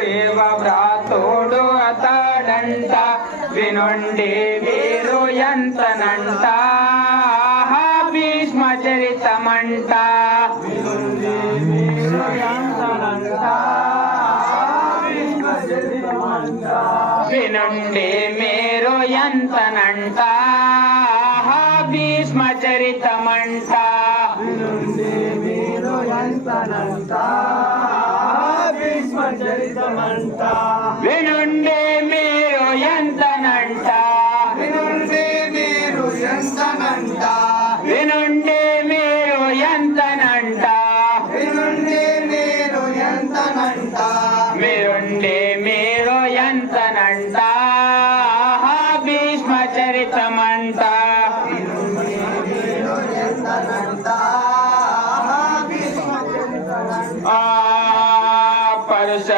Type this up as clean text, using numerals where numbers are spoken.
దేవవ్రాతుడు అతడంట వినుండి వీరు ఎంతనంట భీష్మ చరితమంట వినుండి మీరు ఎంతనంట భీష్మ చరితమంట వినుండి మీరు ఎంతనంట వినుండి మీరు ఎంతనంట వినుండి మీరు ఎంతనంట వినుండి మీరు ఎంతనంట వినుండి మీరు ఎంతనంట